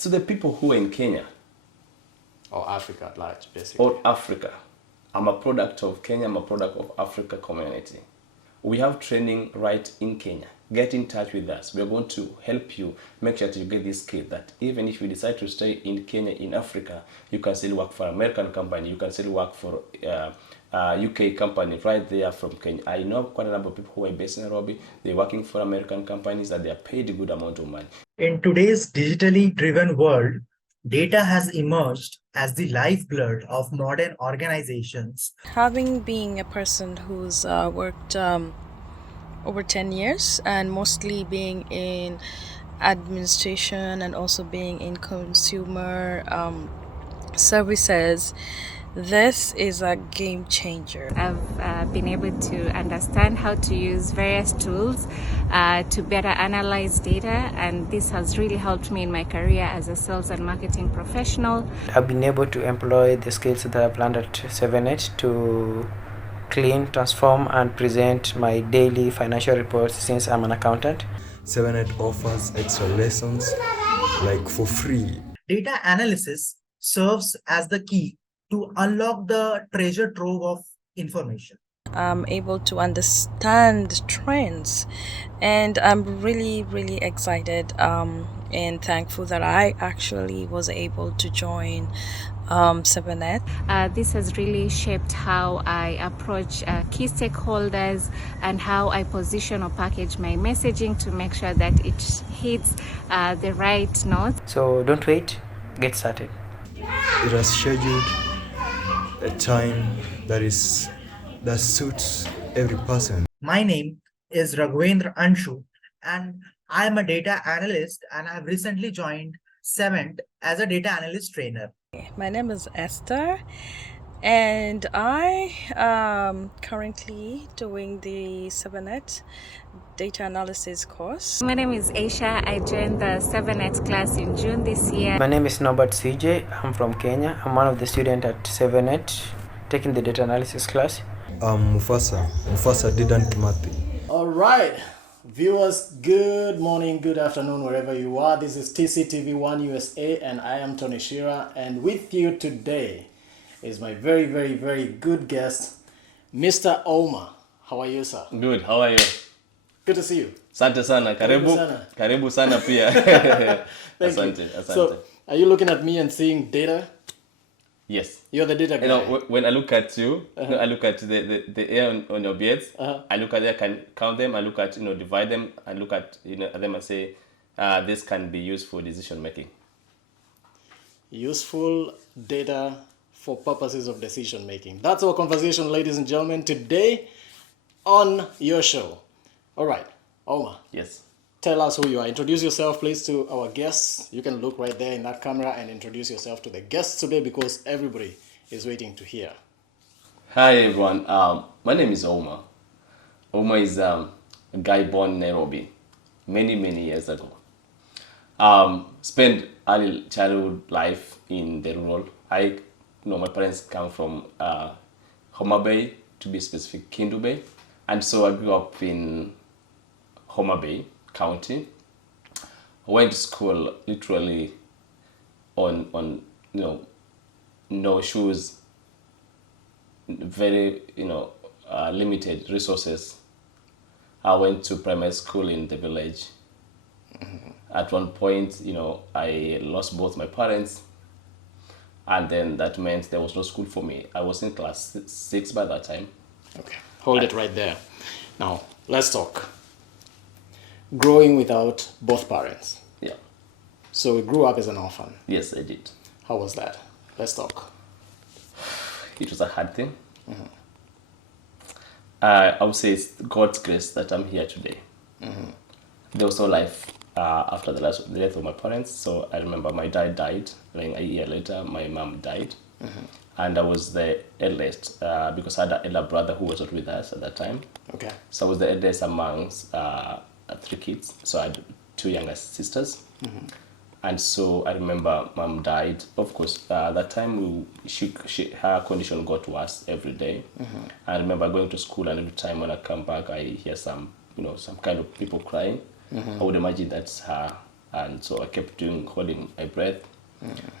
So the people who are in Kenya, or Africa at large, basically. or Africa, I'm a product of Kenya, I'm a product of Africa community. We have training right in Kenya. Get in touch with us. We're going to help you make sure that you get this skill, that even if you decide to stay in Kenya, in Africa, you can still work for an American company, you can still work for UK company right there from Kenya. I know quite a number of people who are based in Nairobi, they're working for American companies and they are paid a good amount of money. In today's digitally driven world, data has emerged as the lifeblood of modern organizations. Having been a person who's worked over 10 years and mostly being in administration and also being in consumer services, this is a game changer. I've been able to understand how to use various tools to better analyze data, and this has really helped me in my career as a sales and marketing professional. I've been able to employ the skills that I've learned at Sevenet to clean, transform, and present my daily financial reports since I'm an accountant. Sevenet offers extra lessons like for free. Data analysis serves as the key to unlock the treasure trove of information. I'm able to understand trends, and I'm really excited and thankful that I actually was able to join Sevenett. This has really shaped how I approach key stakeholders and how I position or package my messaging to make sure that it hits the right note. So don't wait, get started. It has scheduled a time that suits every person. My name is Raghvendra Anshu, and I am a data analyst, and I have recently joined Sevenett as a data analyst trainer. My name is Esther, and I am currently doing the Sevenett data analysis course. My name is Aisha. I joined the Sevenett class in June this year. My name is Norbert CJ. I'm from Kenya. I'm one of the students at Sevenet taking the data analysis class. I'm Mufasa Didan Kimathi. All right, viewers, good morning, good afternoon, wherever you are. This is TCTV1 USA, and I am Tony Shira. And with you today is my very good guest, Mr. Omar. How are you, sir? Good, how are you? Good to see you. Asante sana, karibu sana pia. Asante. So, are you looking at me and seeing data? Yes. You're the data guy. You know, when I look at you, I look at the air on your beards. I look at it, I can count them. I look at, divide them. I look at, them and say, this can be used for decision making. Useful data for purposes of decision making. That's our conversation, ladies and gentlemen, today on your show. All right, Omar. Yes. Tell us who you are. Introduce yourself, please, to our guests. You can look right there in that camera and introduce yourself to the guests today, because everybody is waiting to hear. Hi, everyone. My name is Omar. Omar is a guy born in Nairobi many years ago. Spent early childhood life in the rural. My parents come from Homa Bay, to be specific, Kindu Bay. And so I grew up in Homa Bay County. I went to school literally on no shoes, very limited resources. I went to primary school in the village. At one point, I lost both my parents, and then that meant there was no school for me. I was in class 6 by that time. Okay, hold it right there. Now let's talk. Growing without both parents. Yeah. So we grew up as an orphan. Yes, I did. How was that? Let's talk. It was a hard thing. I would say it's God's grace that I'm here today. There was no life after the death of my parents. So I remember my dad died. Like a year later, my mom died. And I was the eldest because I had an elder brother who was not with us at that time. Okay. So I was the eldest amongst 3 kids. So I had 2 younger sisters. And so I remember mom died. Of course, that time her condition got worse every day. I remember going to school, and every time when I come back, I hear some kind of people crying. I would imagine that's her And so I kept holding my breath.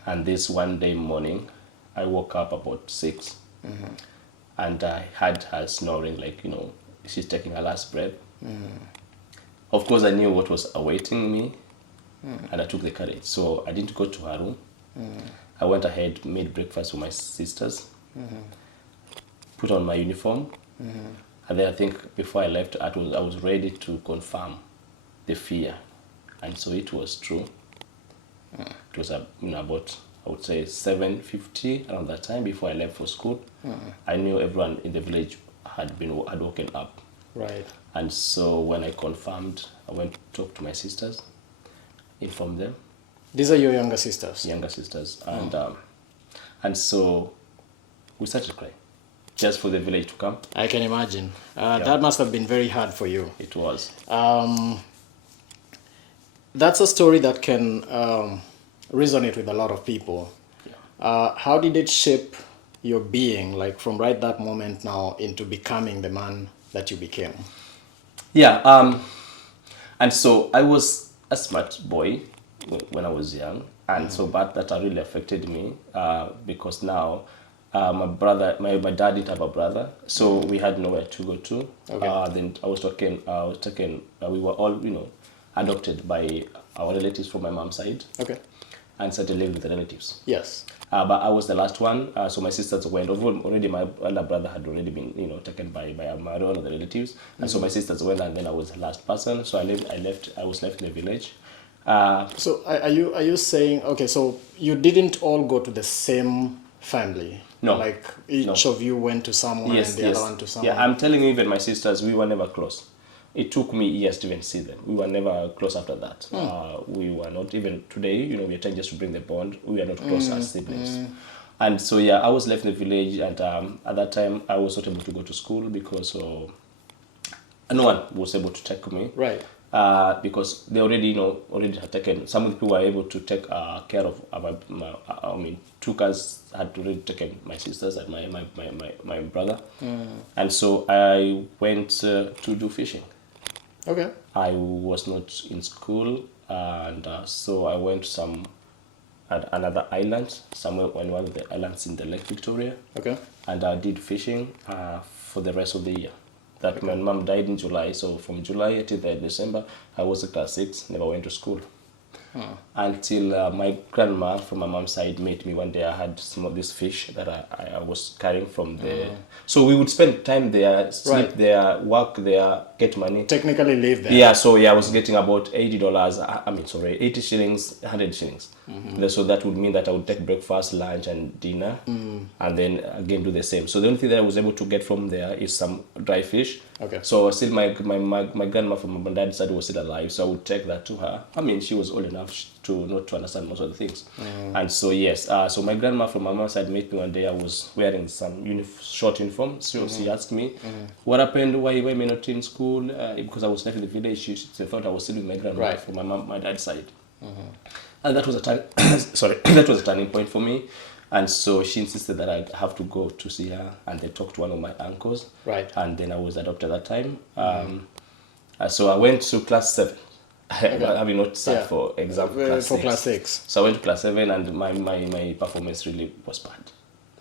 And this one day morning, I woke up about 6, and I had her snoring, like, she's taking her last breath. Of course, I knew what was awaiting me, and I took the courage. So I didn't go to her room. I went ahead, made breakfast for my sisters, put on my uniform, and then I think before I left, I was ready to confirm the fear, and so it was true. It was about, I would say, 7:50 around that time before I left for school. I knew everyone in the village had woken up. Right. And so when I confirmed, I went to talk to my sisters, informed them. These are your younger sisters? Younger sisters. And so we started crying, just for the village to come. I can imagine. That must have been very hard for you. It was. That's a story that can resonate with a lot of people. How did it shape your being, like from right that moment now into becoming the man that you became? Yeah, and so I was a smart boy when I was young, and so but that really affected me because now my dad didn't have a brother, so we had nowhere to go to. Okay. Then we were all adopted by our relatives from my mom's side. Okay. And started living with the relatives. Yes. But I was the last one, so my sisters went. Already my elder brother had already been, taken by one of the relatives, and so my sisters went, and then I was the last person. So I was left in the village. So are you saying, okay, so you didn't all go to the same family? No. Like each of you went to someone and the other one to someone? Yeah, I'm telling you, even my sisters, we were never close. It took me years to even see them. We were never close after that. We were not, even today, we are trying just to bring the bond. We are not close as siblings. And so, I was left in the village, and at that time, I was not able to go to school because no one was able to take me. Right. Because they already had taken, some of the people were able to take care of, Tukas had already taken my sisters and my brother. And so I went to do fishing. Okay. I was not in school, and so I went to another island, somewhere on one of the islands in the Lake Victoria. Okay. And I did fishing for the rest of the year. My mom died in July, so from July till December, I was in class 6, never went to school. Until my grandma from my mom's side met me one day. I had some of this fish that I was carrying from the... So we would spend time there, sleep there, work there, get money. Technically live there. Yeah, so I was getting about $80, 80 shillings, 100 shillings. So that would mean that I would take breakfast, lunch, and dinner, and then again do the same. So the only thing that I was able to get from there is some dry fish. Okay. So still my grandma from my dad's side was still alive, so I would take that to her. She was old enough to not to understand most of the things. And so yes, so my grandma from my mom's side met me one day. I was wearing some short uniform. So she asked me, what happened? Why am I not in school? Because I was left in the village. She thought I was still with my grandma from my dad's side. And that was a that was a turning point for me. And so she insisted that I have to go to see her and then talk to one of my uncles. Right. And then I was adopted at that time. So I went to class 7. Having not sat for exam class 6. So I went to class 7, and my performance really was bad.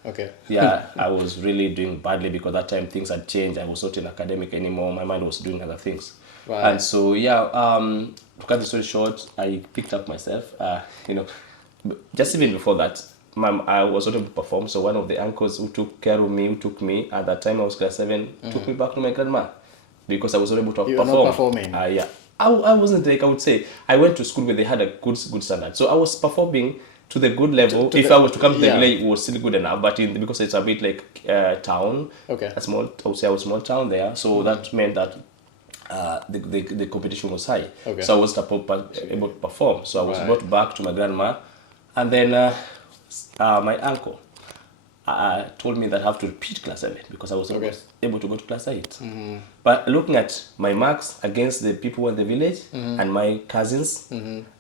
Okay. Yeah, I was really doing badly because that time things had changed. I was not in academic anymore. My mind was doing other things. Right. And so to cut the story short, I picked up myself. Just even before that, I was not able to perform. So one of the uncles who took care of me, at that time I was class 7, took me back to my grandma because I was not able to perform. You were not performing. Yeah. I wasn't I would say, I went to school where they had a good standard. So I was performing to the good level. If I was to come to the village, it was still good enough. But because it's a bit like town, okay, I would say a small town there. So that meant that the competition was high. Okay. So I wasn't able to perform. So I was brought back to my grandma, and then my uncle told me that I have to repeat class 7 because I was not able to go to class 8. But looking at my marks against the people in the village and my cousins,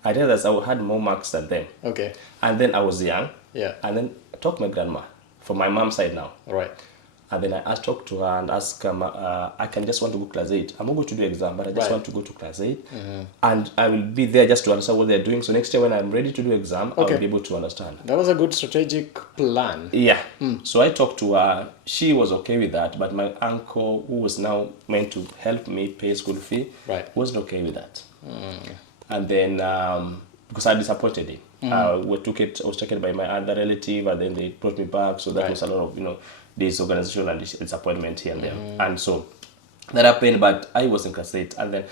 I realized I had more marks than them. Okay. And then I was young. Yeah. And then I talked to my grandma from my mom's side now. Right. And then I talked to her and asked her, I can just want to go class 8. I'm not going to do exam, but I just want to go to class 8. And I will be there just to understand what they're doing. So next year when I'm ready to do exam, I will be able to understand. That was a good strategic plan. Yeah. So I talked to her. She was okay with that. But my uncle, who was now meant to help me pay school fee, wasn't okay with that. And then, because I disappointed him. I was taken by my other relative, and then they brought me back. So that was a lot of, disorganization and disappointment here and there. And so that happened, but I was in class 8. And then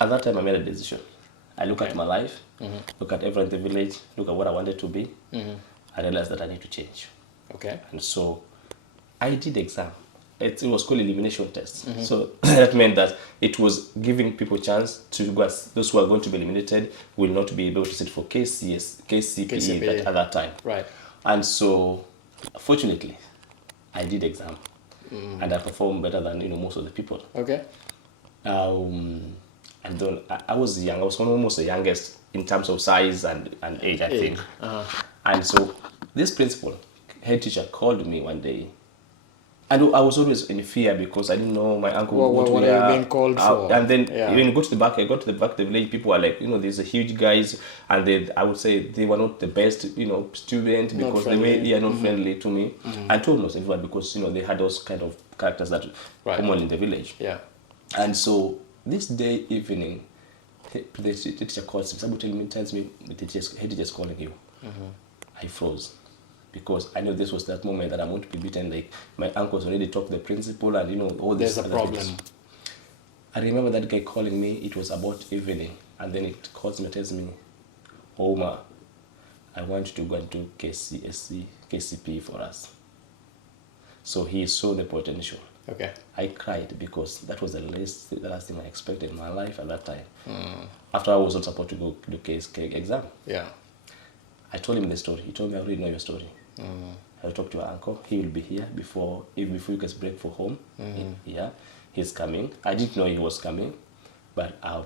at that time, I made a decision. I look at my life, look at everyone in the village, look at what I wanted to be. I realized that I need to change. Okay. And so I did exam. It was called elimination test. So that meant that it was giving people chance to go. Those who are going to be eliminated will not be able to sit for KCPE at that time. Right. And so, fortunately, I did exam, and I performed better than most of the people. Okay. And then I was young. I was almost the youngest in terms of size and age, I think. And so this principal, head teacher, called me one day. And I was always in fear because I didn't know my uncle would go to what are you being called for? And then when you go to the back, I got to the back of the village, people are like, these are huge guys, and I would say they were not the best, student because they were not friendly to me. And to almost everyone because, they had those kind of characters that common in the village. Yeah. And so this day evening, the teacher calls me, somebody tells me the head teacher is calling you. I froze. Because I know this was that moment that I'm going to be beaten. Like my uncles already talked to the principal, and all this. There's a problem. Things. I remember that guy calling me. It was about evening, and then it calls me and tells me, Omar, I want you to go and do KCP for us. So he saw the potential. Okay. I cried because that was the last thing I expected in my life at that time. After I was not supposed to go do exam. Yeah. I told him the story. He told me, I already know your story. I'll talk to your uncle. He will be here before you guys break for home. Yeah, he's coming. I didn't know he was coming, but I've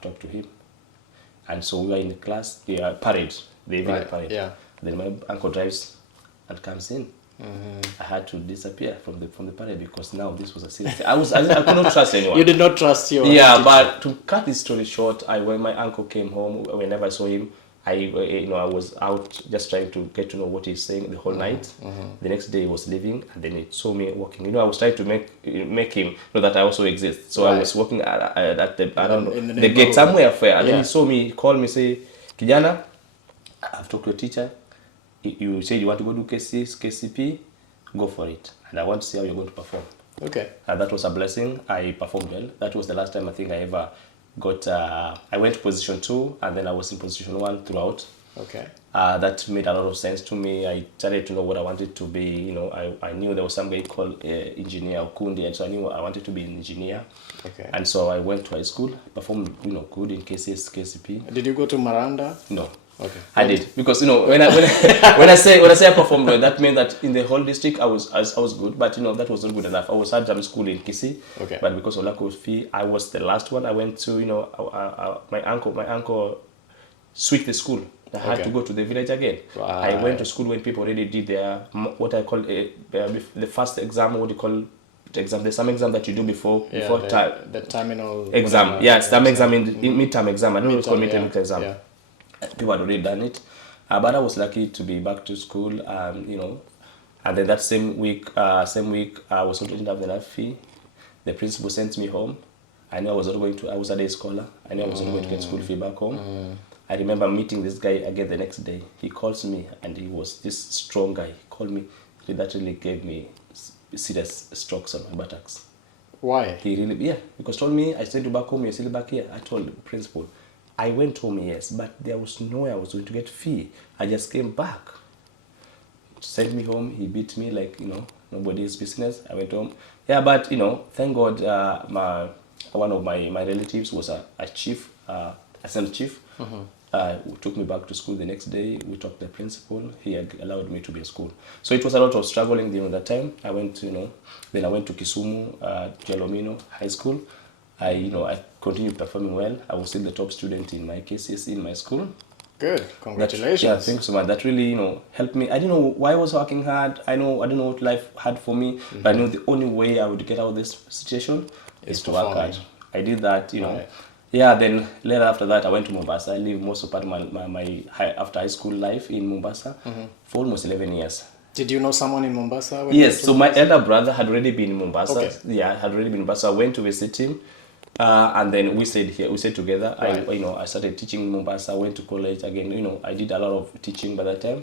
talked to him. And so we were in the class, parade, the evening parade. Yeah. Then my uncle drives and comes in. I had to disappear from the parade because now this was a serious thing. I could not trust anyone. You did not trust your teacher. But to cut this story short, when my uncle came home, whenever I saw him, I was out just trying to get to know what he's saying the whole night. The next day he was leaving, and then he saw me walking. I was trying to make him know that I also exist. So I was walking at the gate somewhere fair, and then he saw me, he called me, say, Kijana, I've talked to your teacher. You say you want to go do KCP, go for it. And I want to see how you're going to perform. Okay. And that was a blessing. I performed well. That was the last time I think I ever got, I went to position 2, and then I was in position 1 throughout. Okay. That made a lot of sense to me. I started to know what I wanted to be. I knew there was some guy called Engineer Okundi, and so I knew I wanted to be an engineer. Okay. And so I went to high school, performed good in KCP. Did you go to Maranda? No. Okay. I did because when I say I performed well, that meant that in the whole district I was good, but that was not good enough. I was at school in Kisii, but because of lack of fee, I was the last one. I went to my uncle switched the school. I had to go to the village again. Right. I went to school when people already did their what I call the first exam. What do you call the exam? There's some exam that you do before the terminal exam. Yeah, some exam in midterm exam. I don't know what it's called midterm exam. Yeah. People had already done it, but I was lucky to be back to school, and then that same week I was not didn't have enough fee. The principal sent me home. I knew I was not going to. I was a day scholar. I knew I was not going to get school fee back home. I remember meeting this guy again the next day. He calls me, and he was this strong guy. He called me. That really gave me serious strokes on my buttocks. Why? He really because told me I sent you back home. You're still back here. I told the principal. I went home, yes, but there was no way I was going to get fee. I just came back. Sent me home. He beat me like, nobody's business. I went home. Yeah, but, thank God one of my relatives was a chief, assistant chief. Who took me back to school the next day. We talked to the principal. He allowed me to be in school. So it was a lot of struggling during that time. I went, then I went to Kisumu, Jalomino High School. I continued performing well. I was still the top student in my KCSE in my school. Good. Congratulations. Yeah, thanks so much. That really, helped me. I didn't know why I was working hard. I didn't know what life had for me. But I knew the only way I would get out of this situation is to work hard. I did that, Right. Yeah, then later after that, I went to Mombasa. I lived most of part of my after high school life in Mombasa for almost 11 years. Did you know someone in Mombasa? When you went Yes, to so my Mombasa? elder brother had already been in Mombasa. Okay. Yeah, had already been in Mombasa. I went to visit him, and then we stayed here. We stayed together. Right. I started teaching in Mombasa. Went to college again. I did a lot of teaching by that time.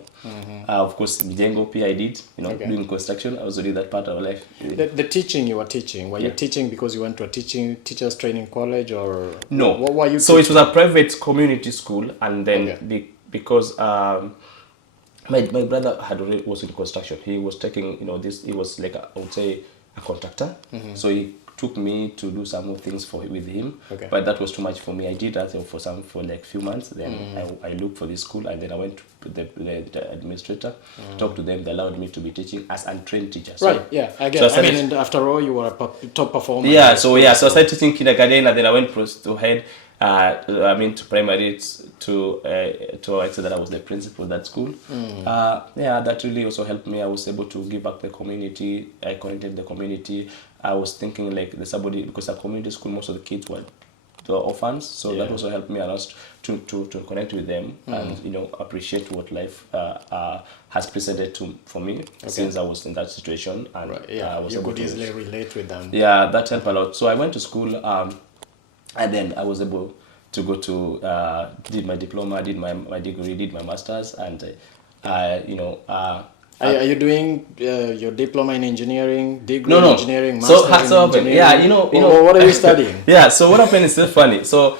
Of course, Mijengo P I did. Okay. Doing construction. I also did that part of life. The teaching you were teaching, were you teaching because you went to a teachers training college, or No. What were you So teaching? it was a private community school, and then Okay. because my brother was in construction. He was taking he was like I would say a contractor. So he took me to do some more things with him. Okay. But that was too much for me. I did that for like few months. Then I looked for this school, and then I went to the administrator, talked to them. They allowed me to be teaching as untrained teacher. So, Right, yeah, I get So I it. I started- mean, and after all, you were a top performer. yeah, so I started teaching kindergarten, and then I went to head, to primary to I said that I was the principal of that school. That really also helped me. I was able to give back the community. I connected the community. I was thinking like there's somebody, because at community school most of the kids were orphans, so that also helped me a lot to connect with them and appreciate what life has presented for me since I was in that situation, and Right, yeah, I was you able could to easily relate with them. yeah, that helped a lot. So I went to school, and then I was able to go to did my diploma, did my degree, did my masters, and Are you doing your diploma in engineering, degree No. in engineering, master So hats in off. engineering? Yeah, What are you studying? Yeah, so what happened is still funny. So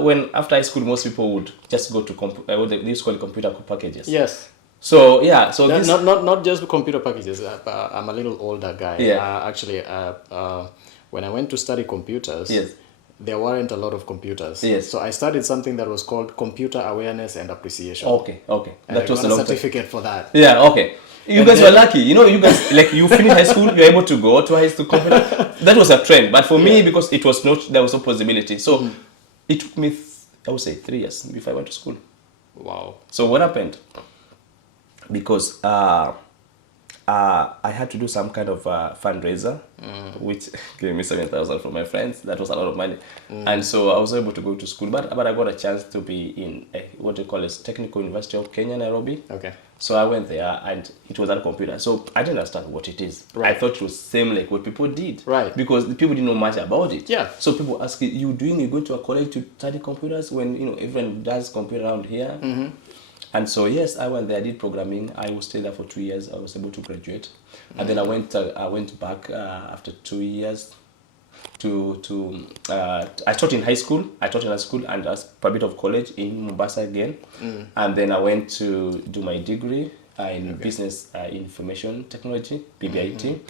when after high school, most people would just go to what they used to call computer packages. Yes. So yeah, so this Not just computer packages. I'm a little older guy. Yeah. Actually, when I went to study computers, Yes. there weren't a lot of computers. Yes. So I studied something that was called Computer Awareness and Appreciation. Okay. And That I was got a a long time. certificate for that. Yeah, okay. You guys were lucky. You guys, like, you finish high school, you're able to go to high school computer. That was a trend. But for me, because it was not, there was no possibility. So it took me, I would say, 3 years before I went to school. Wow. So what happened? Because I had to do some kind of fundraiser, which gave me 7,000 from my friends. That was a lot of money, and so I was able to go to school. But I got a chance to be in what they call as Technical University of Kenya, Nairobi. Okay. So I went there, and it was on computer. So I didn't understand what it is. Right. I thought it was same like what people did. Right. Because the people didn't know much about it. Yeah. So people ask you going to a college to study computers when everyone does computer around here. And so yes, I went there. I did programming. I was stay there for 2 years. I was able to graduate, and then I went back after 2 years I taught in high school. I taught in high school and a bit of college in Mombasa again, and then I went to do my degree in business information technology, BBIT.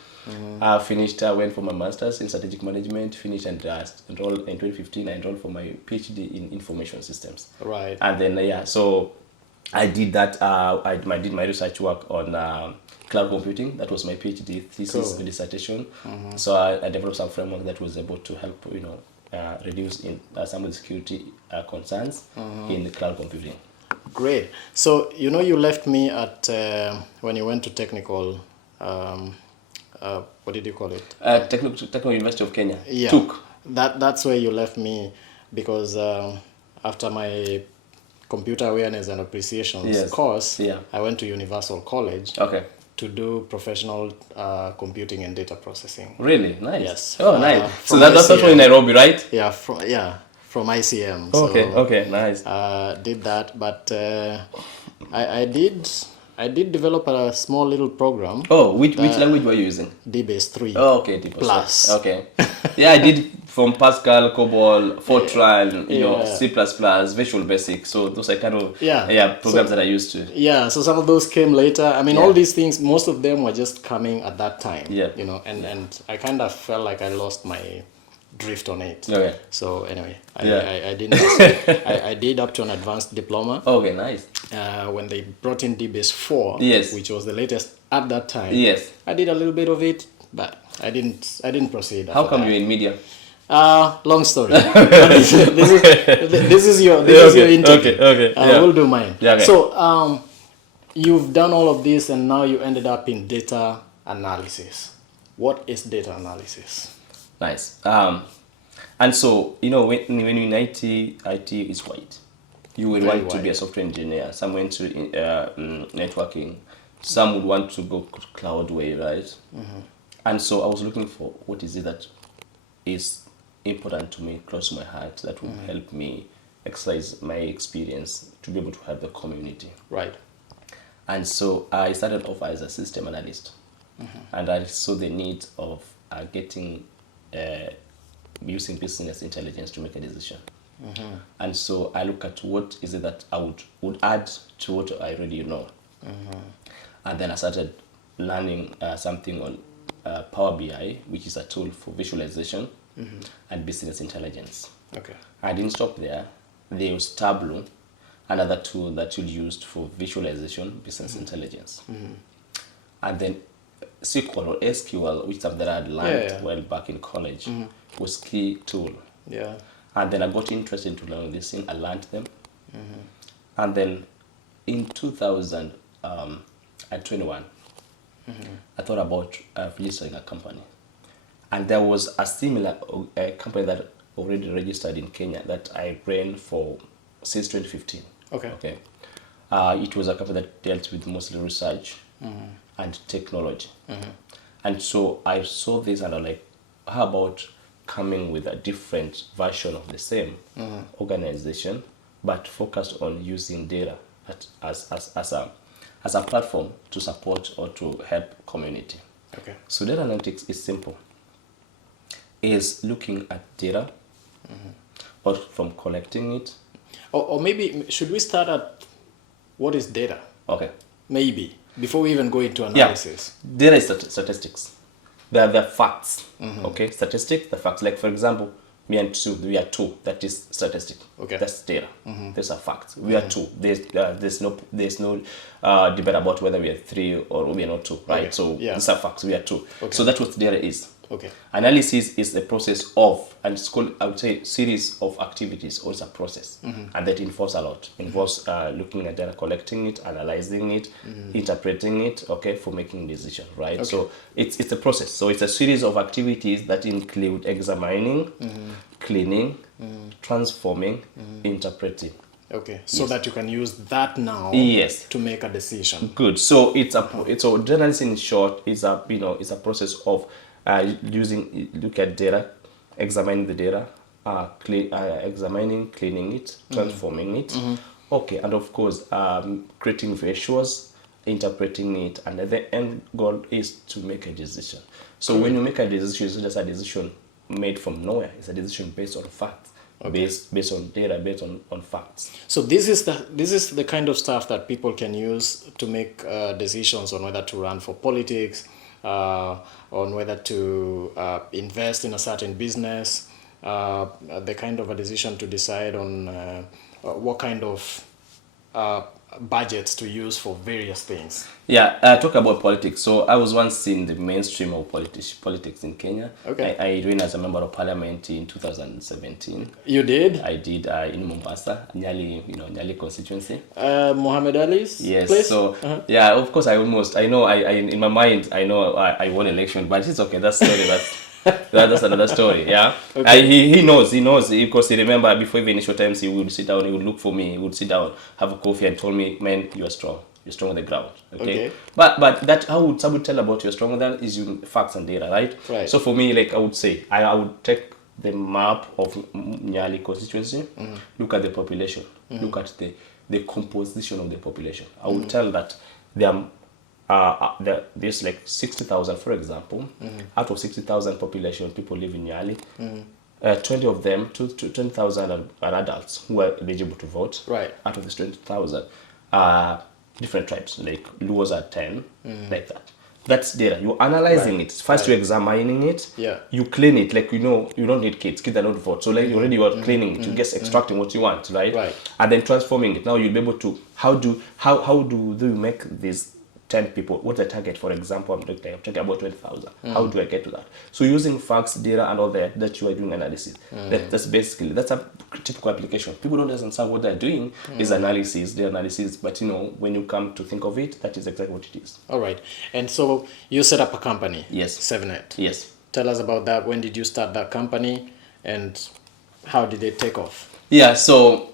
I finished. I went for my master's in strategic management. Finished and enrolled in 2015. I enrolled for my PhD in information systems. Right. And then so I did that. I did my research work on cloud computing. That was my PhD thesis dissertation. So I developed some framework that was able to help reduce some of the security concerns in the cloud computing. Great. So you left me at when you went to technical. What did you call it? Technical University of Kenya. Yeah. TUK. That's where you left me, because after my Computer Awareness and Appreciation course, I went to Universal College. Okay. To do professional computing and data processing. Really? Nice. Yes. Oh, nice. So from that's also in Nairobi, right? Yeah, from ICM. Okay. So, okay. Nice. did that, but I did develop a small little program. Oh, which language were you using? DBase 3. Oh, okay. DBase Plus. Okay. Yeah, I did from Pascal, COBOL, Fortran, C++, Visual Basic. So those are kind of programs that I used to. Yeah, so some of those came later. I mean, all these things, most of them were just coming at that time. Yeah. And I kind of felt like I lost my drift on it. Okay. So anyway, I didn't. I did up to an advanced diploma. Okay, nice. When they brought in DBase 4, which was the latest at that time. Yes. I did a little bit of it, but I didn't proceed. How come you're in media? Long story. This is your interview. Okay. Yeah. We'll do mine. Yeah, okay. So you've done all of this and now you ended up in data analysis. What is data analysis? Nice. And so, you know, when in IT is white. You will Very want to be a wide. software engineer. Some went to networking. Some would want to go cloud way, right? And so I was looking for what is it that is important to me, close to my heart, that will help me exercise my experience to be able to help the community. Right. And so I started off as a system analyst, and I saw the need of using business intelligence to make a decision. And so I look at what is it that I would add to what I already know. And then I started learning something on Power BI, which is a tool for visualization and business intelligence. Okay. I didn't stop there. They used Tableau, another tool that you used for visualization, business intelligence. And then SQL or SQL, which is something that I had learned while back in college, was key tool. Yeah. And then I got interested into learning this thing. I learned them. And then in 2021, I thought about registering a company. And there was a similar company that already registered in Kenya that I ran for since 2015. Okay. It was a company that dealt with mostly research and technology. And so I saw this and I'm like, how about coming with a different version of the same organization, but focused on using data as a platform to support or to help community. Okay. So data analytics is simple. Is looking at data, or from collecting it. Or maybe should we start at what is data? Okay. Maybe before we even go into analysis. Yeah. Data is statistics. They are the facts. Okay. Statistics, the facts. Like for example, me and Sue, we are two. That is statistic. Okay. That's data. Those are facts. We are two. There's no debate about whether we are three or we are not two. Right. Okay. So Yeah. these are facts. We are two. Okay. So that's what data is. Okay. Analysis is the process of, and it's called, I would say, series of activities, or it's a process. And that involves a lot. Involves looking at data, collecting it, analyzing it, interpreting it, okay, for making decisions, right? Okay. So it's a process. So it's a series of activities that include examining, cleaning, transforming, interpreting. Okay. So that you can use that now Yes. to make a decision. Good. So so journalism in short is a process of look at data, examining the data, examining, cleaning it, transforming it. Okay, and of course, creating visuals, interpreting it, and the end goal is to make a decision. So when you make a decision, it's not just a decision made from nowhere. It's a decision based on facts, based on data, based on facts. So this is the kind of stuff that people can use to make decisions on whether to run for politics, on whether to invest in a certain business, the kind of a decision to decide on what kind of budgets to use for various things. Yeah, talk about politics. So I was once in the mainstream of politics in Kenya. Okay. I ran as a member of parliament in 2017. You did? I did in Mombasa, Nyali constituency. Muhammad Ali's Yes. place? So yeah, of course I in my mind I know I won election, but it's okay. That's story. That's another story. Yeah. Okay. He knows because he remember before even initial times he would sit down, he would look for me, he would sit down, have a coffee, and told me, man, you are strong. You're strong on the ground. Okay. But that how some would tell about you're strong on that is you facts and data, right? Right. So for me, like I would say, I would take the map of Nyali constituency, look at the population, look at the composition of the population. I would tell that there's like 60,000, for example. Out of 60,000 population, people live in Nyali. 20 of them, 20,000 are adults who are eligible to vote. Right. Out of these 20,000, different tribes, like Luos are 10, like that. That's data. You're analyzing it. First, you're examining it. Yeah. You clean it. Like, you don't need kids. Kids are not vote. So, like, already you are cleaning it. You're just extracting what you want, right? Right. And then transforming it. Now, you'll be able to, how do you make this 10 people, what's the target? For example, I'm talking about 20,000. How do I get to that? So using facts, data, and all that you are doing analysis. That's a typical application. People don't understand what they're doing is analysis, the analysis. But when you come to think of it, that is exactly what it is. All right. And so you set up a company. Yes. Sevenett. Yes. Tell us about that. When did you start that company, and how did it take off? Yeah. So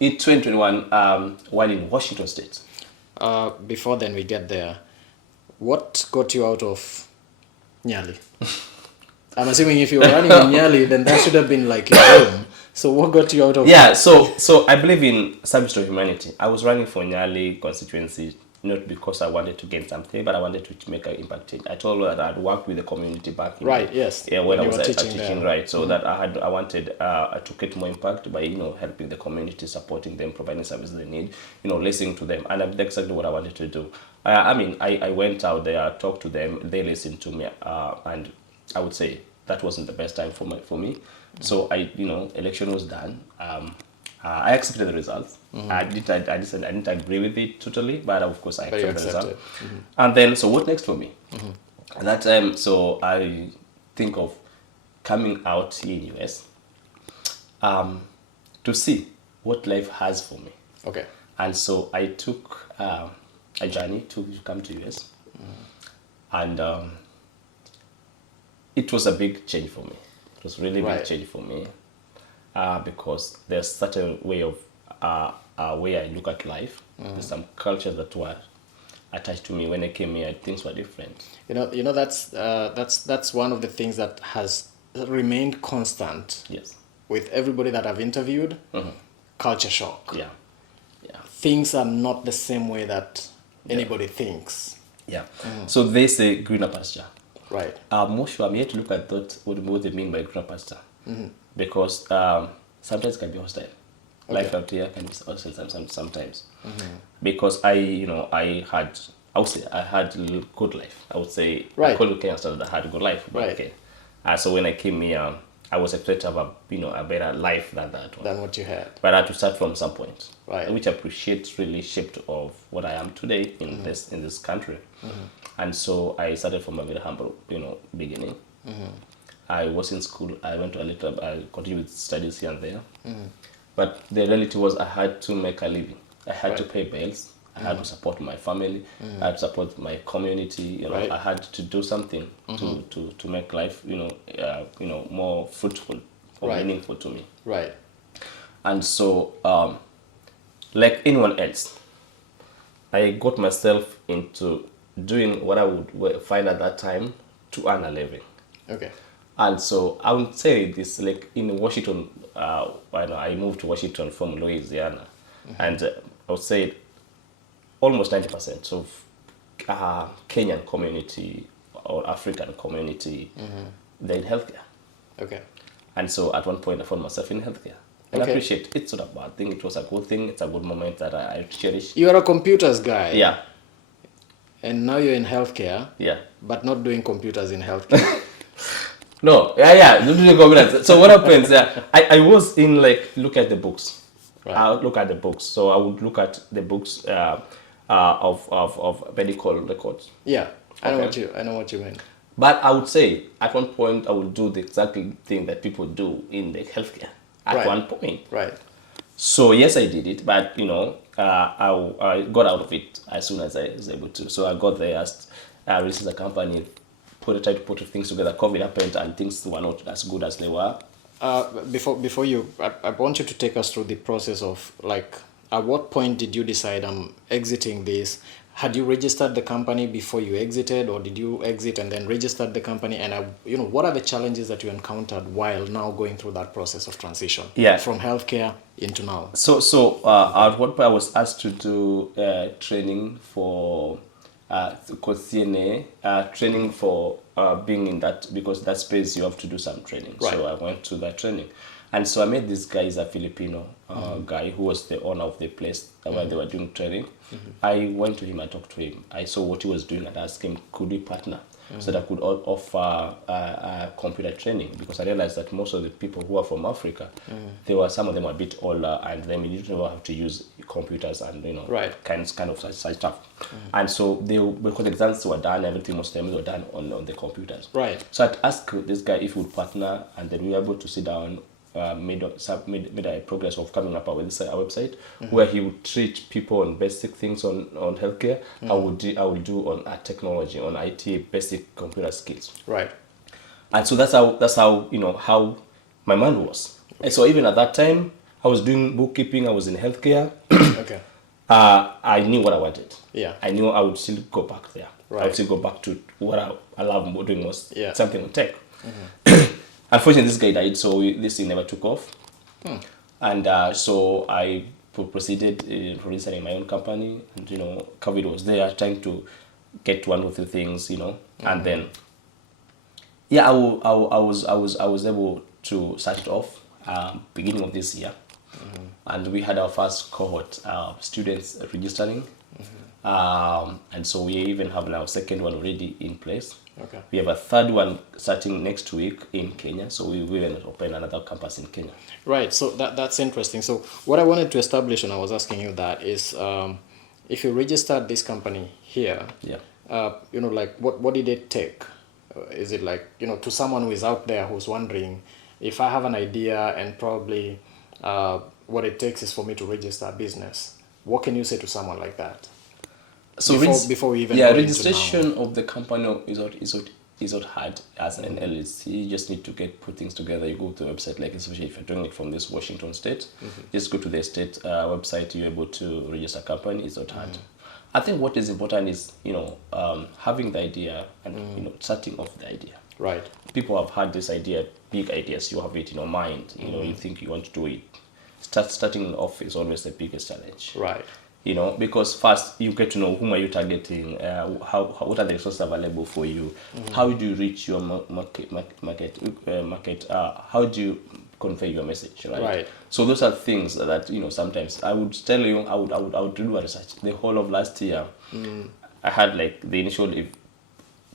in 2021, while in Washington State. Before then we get there, what got you out of Nyali? I'm assuming if you were running in Nyali, then that should have been like your home. So what got you out of? Yeah, so I believe in service to humanity. I was running for Nyali constituency not because I wanted to gain something, but I wanted to make an impact. I told her that I'd worked with the community back in yes. Yeah, when I was teaching there. right. So that I wanted to get more impact by helping the community, supporting them, providing services they need, listening to them, and that's exactly what I wanted to do. I went out there, talked to them, they listened to me, and I would say that wasn't the best time for me. So election was done. I accepted the results. I didn't agree with it totally, but of course I accepted the result. And then, so what next for me? At that time, so I think of coming out here in US to see what life has for me. Okay. And so I took a journey to come to US, and it was a big change for me. It was really big change for me. Because there's such a way of way I look at life. There's some cultures that were attached to me when I came here. Things were different. That's one of the things that has remained constant. Yes. With everybody that I've interviewed, culture shock. Yeah. Things are not the same way that anybody thinks. Yeah. So they say greener pasture. Right. I'm not sure. I'm yet to look at what they mean by greener pasture. Because sometimes it can be hostile. Okay. Life out here can be hostile sometimes. Because I had a good life. I would say, I call it Kenyan standard, I had a good life. But okay. So when I came here, I was expected to have a better life than that one. Than what you had. But I had to start from some point. Right. Which I appreciate really shaped of what I am today in this country. And so I started from a very humble, beginning. I was in school. I continued with studies here and there. But the reality was I had to make a living. I had to pay bills. I had to support my family. I had to support my community. I had to do something to make life, more fruitful or meaningful to me. Right. And so, like anyone else, I got myself into doing what I would find at that time to earn a living. Okay. And so I would say this, like in Washington, I moved to Washington from Louisiana, and I would say almost 90% of Kenyan community or African community, they're in healthcare. Okay. And so at one point I found myself in healthcare. And I appreciate it. It's not a bad thing. It was a good thing. It's a good moment that I cherish. You are a computers guy. Yeah. And now you're in healthcare. Yeah. But not doing computers in healthcare. No, yeah. So what happens? I was in look at the books. Right. I would look at the books. So I would look at the books of medical records. Yeah, I know what you mean. But I would say at one point I would do the exact thing that people do in the healthcare. At one point. Right. So yes, I did it, but I got out of it as soon as I was able to. So I got there, researched the company, tried to put things together. COVID happened, and things were not as good as they were. Before you, I want you to take us through the process of at what point did you decide I'm exiting this? Had you registered the company before you exited, or did you exit and then registered the company? And what are the challenges that you encountered while now going through that process of transition? Yeah. From healthcare into now. So at one point I was asked to do training for called CNA, training for being in that, because that space you have to do some training. Right. So I went to that training. And so I met this guy, he's a Filipino guy who was the owner of the place where they were doing training. I went to him, I talked to him. I saw what he was doing and asked him, could we partner so that I could offer computer training? Because I realized that most of the people who are from Africa, some of them were a bit older, and they didn't know how to use computers and Right. kind of such stuff. And so because exams were done, everything most times were done on the computers. Right. So I'd ask this guy if he would partner, and then we were able to sit down, made a progress of coming up with a website where he would treat people on basic things on healthcare. I would do on technology, on IT, basic computer skills. Right. And so that's how how my mind was. And so even at that time, I was doing bookkeeping. I was in healthcare. Okay. I knew what I wanted. Yeah. I knew I would still go back there. Right. I would still go back to what I love doing was something on tech. Unfortunately, this guy died, so this thing never took off. And so I proceeded in registering my own company. And COVID was there, trying to get one or two things, and then I was able to start it off beginning of this year. And we had our first cohort students registering. And so we even have now second one already in place. Okay. We have a third one starting next week in Kenya. So we will open another campus in Kenya. Right. So that's interesting. So what I wanted to establish, and I was asking you that, is if you registered this company here, like what did it take? Is it like, to someone who is out there who's wondering, if I have an idea and probably what it takes is for me to register a business, what can you say to someone like that? So before we even go into registration of the company is not hard as an analyst. You just need to put things together. You go to the website, like especially if you're doing it from this Washington state, just go to the state website. You're able to register a company. It's not hard. I think what is important is having the idea and starting off the idea. Right. People have had this idea, big ideas. You have it in your mind. You think you want to do it. Starting off is always the biggest challenge. Right. Because first you get to know whom are you targeting, what are the resources available for you, how do you reach your market, how do you convey your message, right? Right. So those are things that sometimes I would tell you I would do a research. The whole of last year, I had like the initial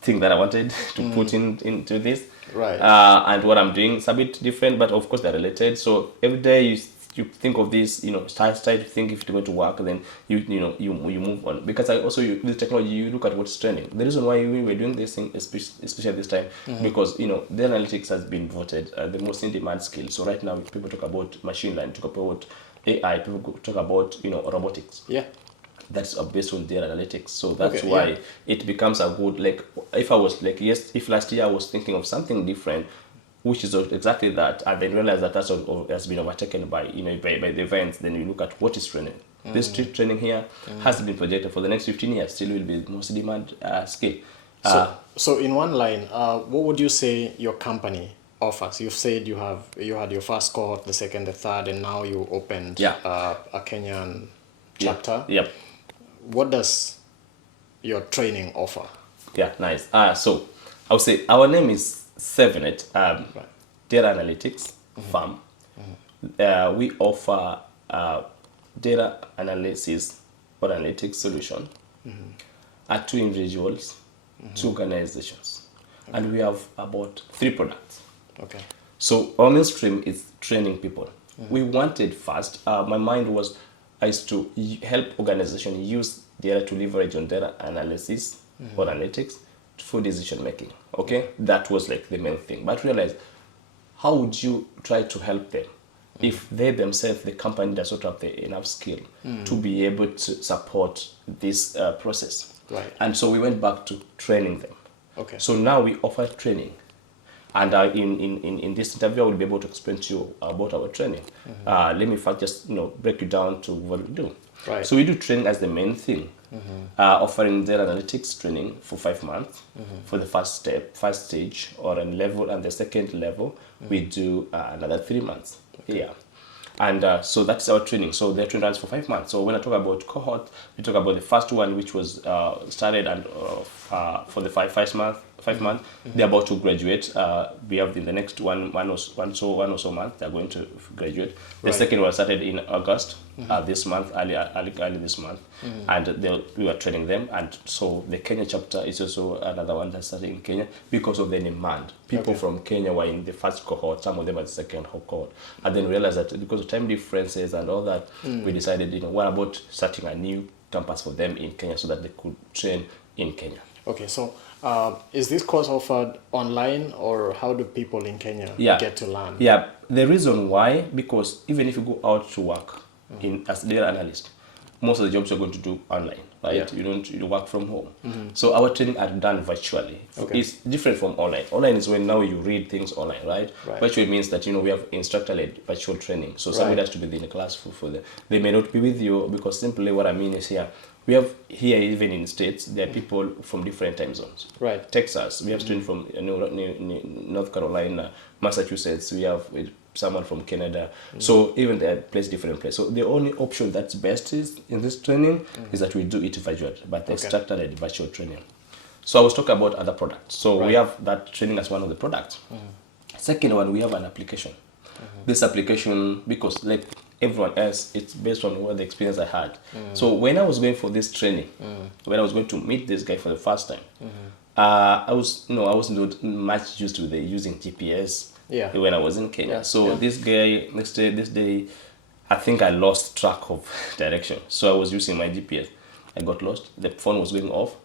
thing that I wanted to put into this, right? And what I'm doing is a bit different, but of course they're related. So every day you think of this, try to think if it's going to work, and then you move on. Because with technology, you look at what's trending. The reason why we were doing this thing, especially at this time, because the analytics has been voted the most in demand skill. So right now, people talk about machine learning, talk about AI, people talk about robotics. Yeah. That's based on data analytics. So that's why it becomes a good, like, if I was like, if last year I was thinking of something different, which is exactly that, and then realize that that's has been overtaken by by the events, then you look at what is trending. This trending here has been projected for the next 15 years, still will be the most demand skill. So in one line, what would you say your company offers? You've said you had your first cohort, the second, the third, and now you opened a Kenyan chapter. Yep. What does your training offer? Yeah, nice. So I would say our name is Sevenet, data analytics firm. We offer data analysis or analytics solution at 2 individuals, 2 organizations, and we have about 3 products. Okay. So our mainstream is training people. We wanted first, my mind was to help organization use data to leverage on data analysis or analytics for decision making. Okay, that was like the main thing. But realize, how would you try to help them if they themselves, the company, does not have the enough skill to be able to support this process? Right. And so we went back to training them. Okay. So now we offer training, and in this interview I will be able to explain to you about our training. Let me first just break it down to what we do. Right. So we do training as the main thing, offering data analytics training for 5 months for the first stage or a level, and the second level we do another 3 months. Okay. Yeah. And so that's our training. So the training runs for 5 months. So when I talk about cohort, we talk about the first one, which was started and for the 5 months. They're about to graduate. We have in the next one or so months they're going to graduate. The second one started in August. this month, early this month, and we were training them. And so the Kenya chapter is also another one that started in Kenya because of the demand. People from Kenya were in the first cohort, some of them at the second cohort, and then realized that because of time differences and all that, we decided, what about starting a new campus for them in Kenya so that they could train in Kenya. Okay, so is this course offered online, or how do people in Kenya get to learn? Yeah, the reason why, because even if you go out to work as data analyst, most of the jobs you're going to do online, right? You work from home. So our training are done virtually. It's different from online. Online is when now you read things online, right? Virtual means that we have instructor-led virtual training. So somebody has to be in the class for them. They may not be with you, because simply what I mean is here, we have here, even in the States, there are people from different time zones. Right. Texas, we have students from North Carolina, Massachusetts, we have someone from Canada. So even they're placed different places. So the only option that's best is in this training is that we do it virtually, but the structured virtual training. So I was talking about other products. So we have that training as one of the products. Second one, we have an application. This application, because like everyone else, it's based on what the experience I had. So when I was going for this training, when I was going to meet this guy for the first time, I wasn't much used to using GPS when I was in Kenya. So this guy, this day, I think I lost track of direction. So I was using my GPS. I got lost. The phone was going off.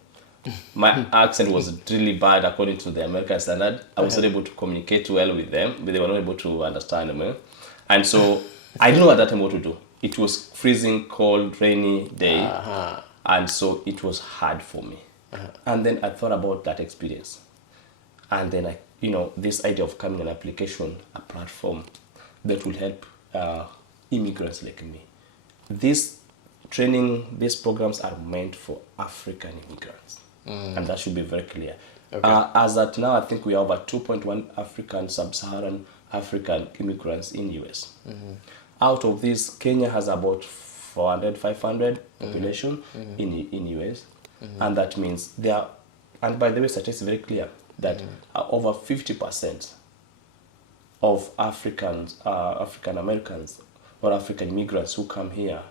My accent was really bad according to the American standard. I was not able to communicate well with them, but they were not able to understand me. And so I didn't know at that time what to do. It was freezing, cold, rainy day. And so it was hard for me. And then I thought about that experience. And then this idea of coming an application, a platform that will help immigrants like me. This training, these programs are meant for African immigrants. And that should be very clear. As at now, I think we have over 2.1 African, sub-Saharan African immigrants in US. Out of this, Kenya has about 400, 500 population in US. And that means and by the way, statistics is very clear that over 50% of African Americans or African immigrants who come here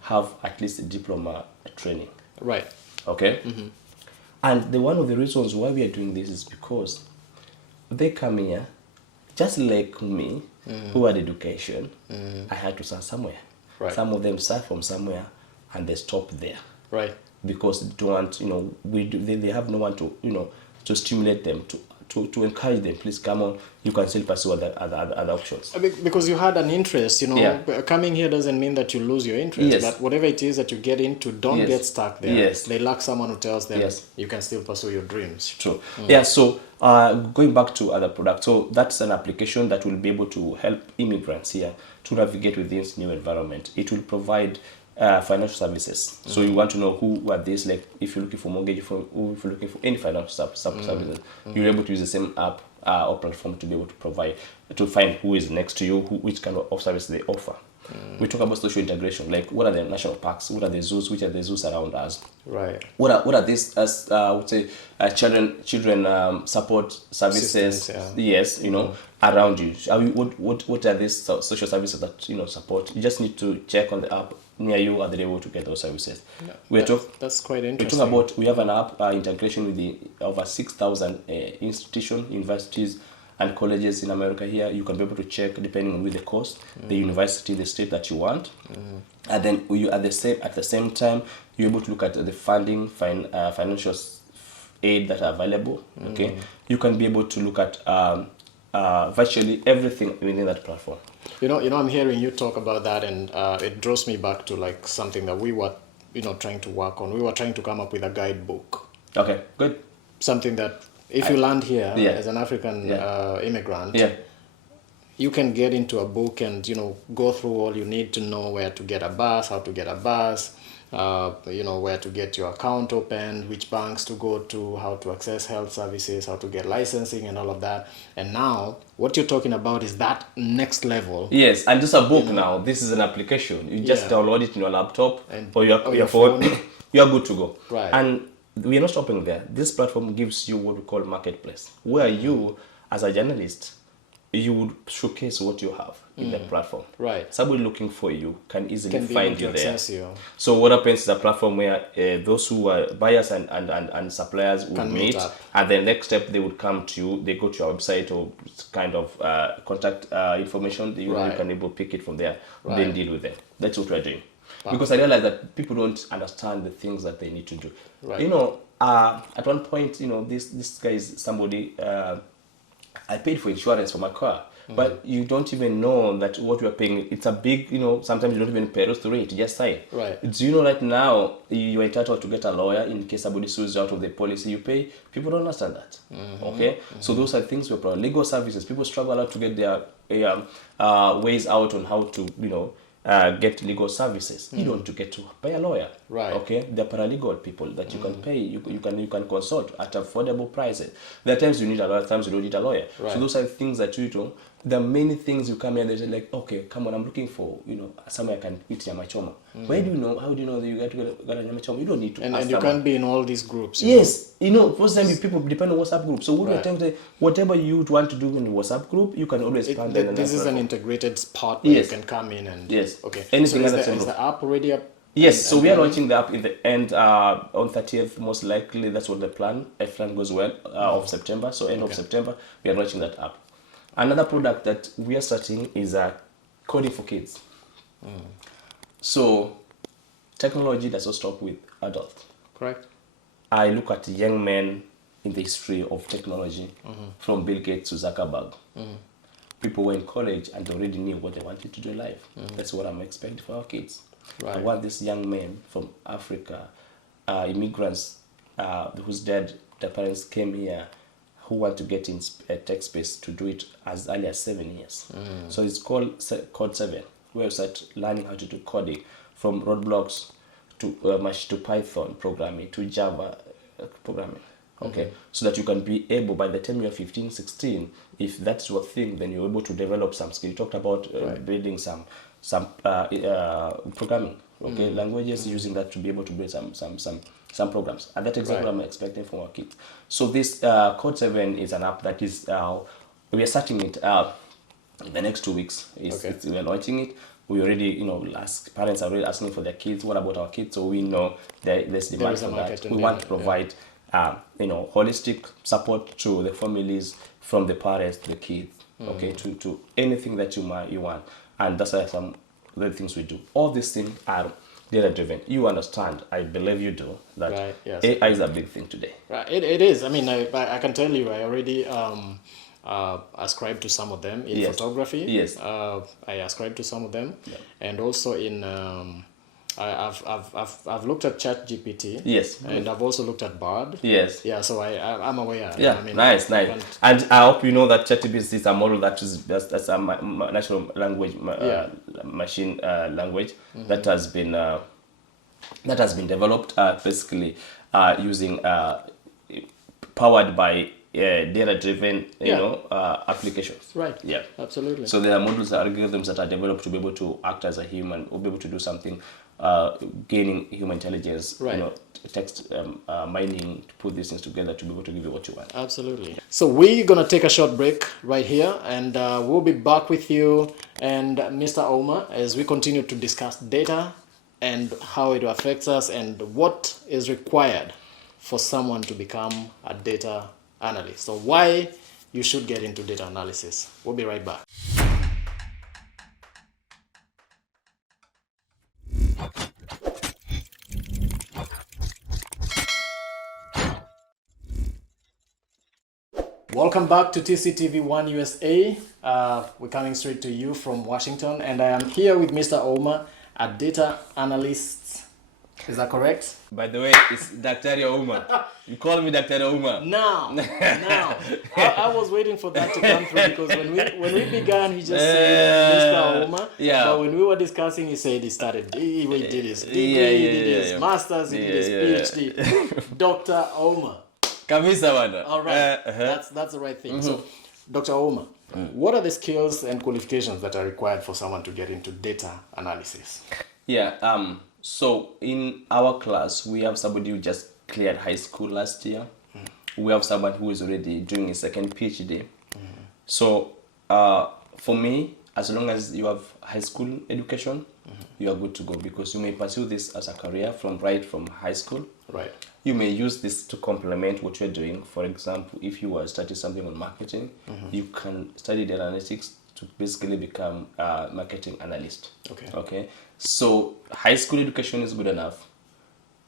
have at least a diploma training. Right. Okay? And one of the reasons why we are doing this is because they come here, just like me, who had education. I had to start somewhere. Right. Some of them start from somewhere and they stop there. Right. Because they don't, they have no one to, to stimulate them, to encourage them. Please come on, you can still pursue other options. Because you had an interest, coming here doesn't mean that you lose your interest. Yes. But whatever it is that you get into, don't get stuck there. Yes. They lack someone who tells them you can still pursue your dreams. True. Yeah, so going back to other products, so that's an application that will be able to help immigrants here to navigate within this new environment. It will provide financial services. So you want to know who are these, like if you're looking for mortgage, if you're looking for any financial services, you're able to use the same app or platform to be able to find who is next to you, which kind of service they offer. We talk about social integration, like what are the national parks, what are the zoos, which are the zoos around us. Right. What are these children support services? Yes, around you. What are these social services that support? You just need to check on the app near you, are they able to get those services? That's quite interesting. We have an app integration with the over 6,000 institutions, universities, and colleges in America here. You can be able to check depending on the course, the university, the state that you want, and then you at the same time you're able to look at the funding, financial aid that are available. Okay, you can be able to look at virtually everything within that platform. I'm hearing you talk about that, and it draws me back to like something that we were, trying to work on. We were trying to come up with a guidebook. Okay, good. Something that if you land here as an African immigrant, you can get into a book and go through all you need to know: where to get a bus, how to get a bus, where to get your account opened, which banks to go to, how to access health services, how to get licensing and all of that. And now what you're talking about is that next level. Yes, and just a book now. This is an application. You just download it in your laptop or your phone. You are good to go. Right. And we are not stopping there. This platform gives you what we call marketplace, where you as a journalist you would showcase what you have in the platform. Right. Somebody looking for you can easily Can be find able to you there. access you. So what happens is a platform where those who are buyers and suppliers would Can meet meet, up. and the next step they would come to you. They go to your website or kind of contact information. You Right. can able to pick it from there. Right. Then deal with them. That's what we're doing. Because I realize that people don't understand the things that they need to do. Right. You know, at one point, you know, this guy is somebody. I paid for insurance for my car. But you don't even know that what you are paying, it's a big, you know, sometimes you don't even pay those to rate, just sign. Right. Do you know right now you are entitled to get a lawyer in case somebody sues you out of the policy you pay? People don't understand that. Okay? So those are things we're proud. Legal services, people struggle a lot to get their ways out on how to, you know, get legal services. You don't get to pay a lawyer. Right. Okay? They're paralegal people that you can pay, you can consult at affordable prices. There are times you need a lawyer, times you don't need a lawyer. Right. So those are things that you do. There are many things you come here, they're like, okay, come on, I'm looking for, you know, somewhere I can eat nyama choma. Where do you know? How do you know that you get to get a nyama choma? You don't need to ask And you someone. can't be in all these groups. Yes, you know, most time people depend on WhatsApp group. So what Right. we're telling you, whatever you want to do in the WhatsApp group, you can always find it. This is an integrated part where Yes. you can come in and... Yes. Okay. Anything so other is than- the app already up? Yes, so and we are running? launching the app in the end on 30th, most likely. That's what the plan. If plan goes well, of September. So end of September, we are launching that app. Another product that we are starting is coding for kids. So technology does not stop with adults. Correct. I look at young men in the history of technology, from Bill Gates to Zuckerberg. People were in college and they already knew what they wanted to do in life. That's what I'm expecting for our kids. I Right. want these young men from Africa, immigrants whose their parents came here, who want to get in tech space to do it as early as 7 years. So it's called Code 7, where you start learning how to do coding from roadblocks to Python programming to Java programming. Okay, so that you can be able, by the time you're 15, 16, if that's your thing, then you're able to develop some skill. You talked about building some programming, okay, languages, using that to be able to build some programs. And that's exactly what I'm expecting from our kids. So this Code 7 is an app that is, we are starting it in the next 2 weeks. We are launching it. We already, you know, parents are already asking for their kids. What about our kids? So we know there's demand is a for market that. in We there, want to provide, you know, holistic support to the families, from the parents to the kids, okay, to anything that you want. And that's some of the things we do. All these things are data driven. You understand, I believe you do, that Right, yes. AI is a big thing today. Right. It is. I mean, I can tell you, I already ascribe to some of them in Yes. photography. Yes. I ascribe to some of them, and also in I've looked at ChatGPT. Yes. And I've also looked at Bard. Yes. Yeah. So I'm aware. Yeah, I mean, nice. and- And I hope you know that ChatGPT is a model that's a natural language machine language that has been developed basically using powered by data-driven applications. Right. Yeah. Absolutely. So there are models, algorithms that are developed to be able to act as a human, or be able to do something, gaining human intelligence, Right. Text mining, to put these things together to be able to give you what you want. Absolutely. So we're going to take a short break right here, and we'll be back with you and Mr. Omar as we continue to discuss data and how it affects us and what is required for someone to become a data analyst. So why you should get into data analysis. We'll be right back. Welcome back to TCTV One USA. We're coming straight to you from Washington, and I am here with Mr. Omar, a data analyst. Is that correct? By the way, it's Dr. Omar. You call me Dr. Omar. Now. I was waiting for that to come through because when we began, he just said Mr. Omar. Yeah. But when we were discussing, he said he did his degree, he did his master's, he did his PhD. Dr. Omar. Kamisa bana. All right, that's the right thing. So, Dr. Omar, what are the skills and qualifications that are required for someone to get into data analysis? Yeah. So in our class, we have somebody who just cleared high school last year. We have someone who is already doing his second PhD. So for me, as long as you have high school education, you are good to go, because you may pursue this as a career from high school. Right. You may use this to complement what you're doing. For example, if you are studying something on marketing, you can study data analytics to basically become a marketing analyst. Okay. So high school education is good enough,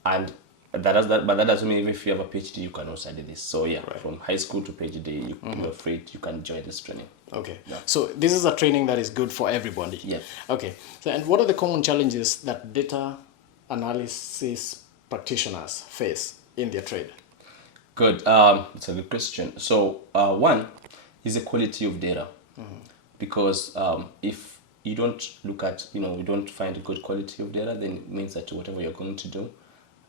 and but that doesn't mean if you have a PhD you cannot study this. So yeah, from high school to PhD, you're free. You can join this training. Okay. So this is a training that is good for everybody. Yes. Okay. So, and what are the common challenges that data analysis practitioners face in their trade? Good. It's a good question. So one is the quality of data, because if you don't look at, you don't find a good quality of data, then it means that whatever you're going to do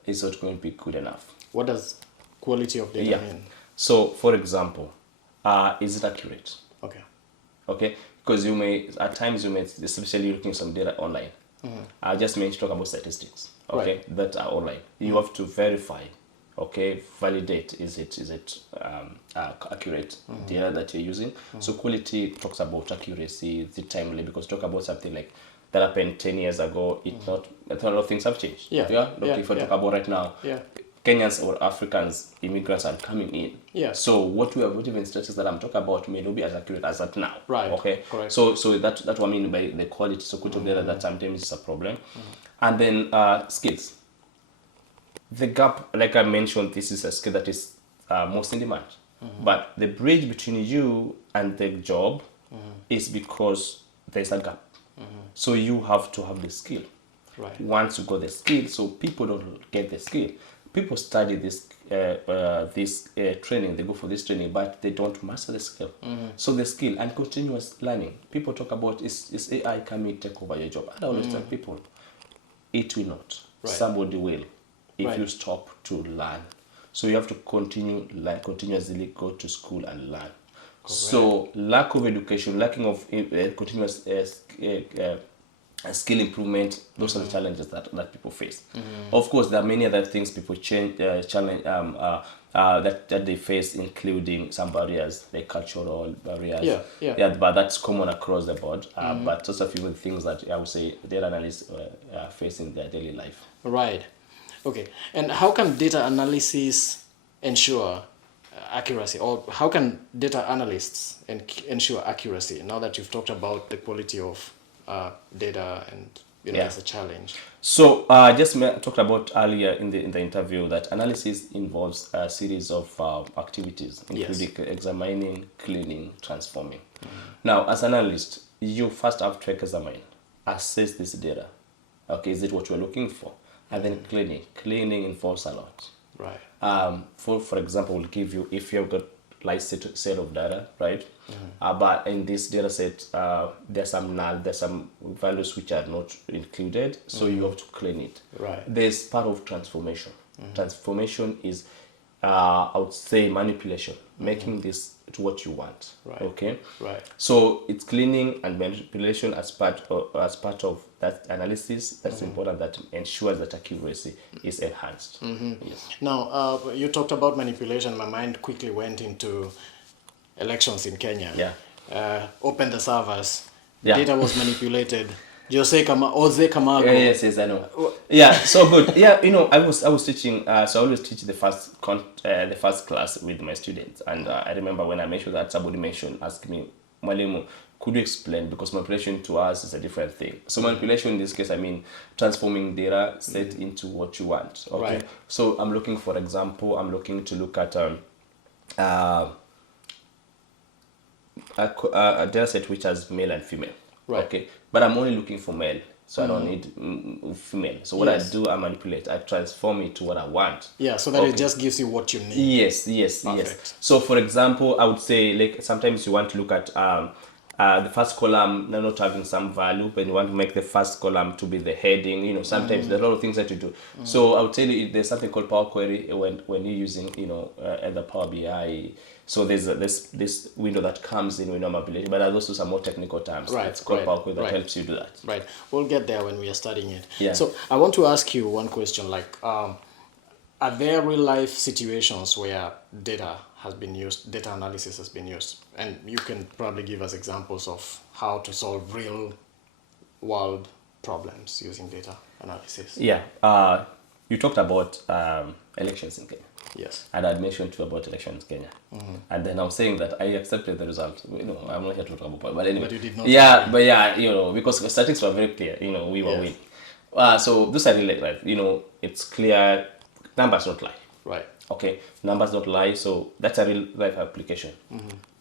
is not going to be good enough. What does quality of data mean? So, for example, is it accurate? Okay, because at times, especially looking at some data online. I just meant to talk about statistics. Okay, that are online. You have to verify. Okay, validate. Is it accurate data that you're using? So quality talks about accuracy. Is it timely? Because talk about something like that happened 10 years ago. It's not. A lot of things have changed. If I talk about right now, Kenyans or Africans, immigrants are coming in. So what even statistics that I'm talking about may not be as accurate as that now. Okay. Correct. So that's what I mean by the quality. So quality of data that sometimes is a problem. And then skills. The gap, like I mentioned, this is a skill that is most in demand. But the bridge between you and the job is because there's a gap. So you have to have the skill. Once you got the skill, so people don't get the skill. People study this training, they go for this training, but they don't master the skill. So the skill and continuous learning. People talk about, is AI coming to take over your job? I always tell people, it will not. Somebody will, if you stop to learn. So you have to continuously go to school and learn. So lack of education, lacking of continuous skill improvement, those are the challenges that people face. Of course, there are many other things people that they face, including some barriers, like cultural barriers. But that's common across the board. But those are a few of the things that I would say data analysts face in their daily life. Right. Okay. And how can data analysis ensure accuracy, or how can data analysts ensure accuracy? Now that you've talked about the quality of data and it's a challenge. So just talked about earlier in the interview that analysis involves a series of activities, including examining, cleaning, transforming. Now, as an analyst, you first have to examine, assess this data. Okay, is it what you're looking for? And then cleaning. Cleaning involves a lot. For example, we'll give you, if you've got like set of data, right? But in this data set, there's some values which are not included, so you have to clean it. There's part of transformation. Transformation is, I would say, manipulation, making this to what you want. Okay. So it's cleaning and manipulation as part of that analysis. That's important. That ensures that accuracy is enhanced. Yes. Now, you talked about manipulation. My mind quickly went into elections in Kenya. Open the servers. Data was manipulated. Jose Camargo. Yes, I know. Yeah, so good. Yeah, I was teaching. So I always teach the first class with my students, and I remember when I mentioned that, somebody asked me, Mwalimu, could you explain? Because manipulation to us is a different thing. So manipulation in this case, I mean transforming data set into what you want. Okay. So I'm looking, for example, to look at a data set which has male and female. Okay, but I'm only looking for male, so I don't need female. So what I do, I manipulate, I transform it to what I want. So that it just gives you what you need. Yes. So for example, I would say, like, sometimes you want to look at the first column not having some value, but you want to make the first column to be the heading. Sometimes there are a lot of things that you do. So I would tell you, there's something called Power Query when you're using either Power BI. So there's this window that comes in with manipulation, but there's also some more technical terms. It's called Power Query that helps you do that. We'll get there when we are studying it. So I want to ask you one question, like, are there real life situations where data has been used, data analysis has been used, and you can probably give us examples of how to solve real world problems using data analysis. Yeah. You talked about elections in Kenya. Yes. And I'd mentioned too about elections in Kenya. And then I'm saying that I accepted the result. I'm not here to talk about it, but anyway. But you did not. Yeah, but yeah, because the statistics were very clear. We were winning. So those are really right. It's clear. Numbers don't lie. Right. Okay, numbers don't lie. So that's a real life application.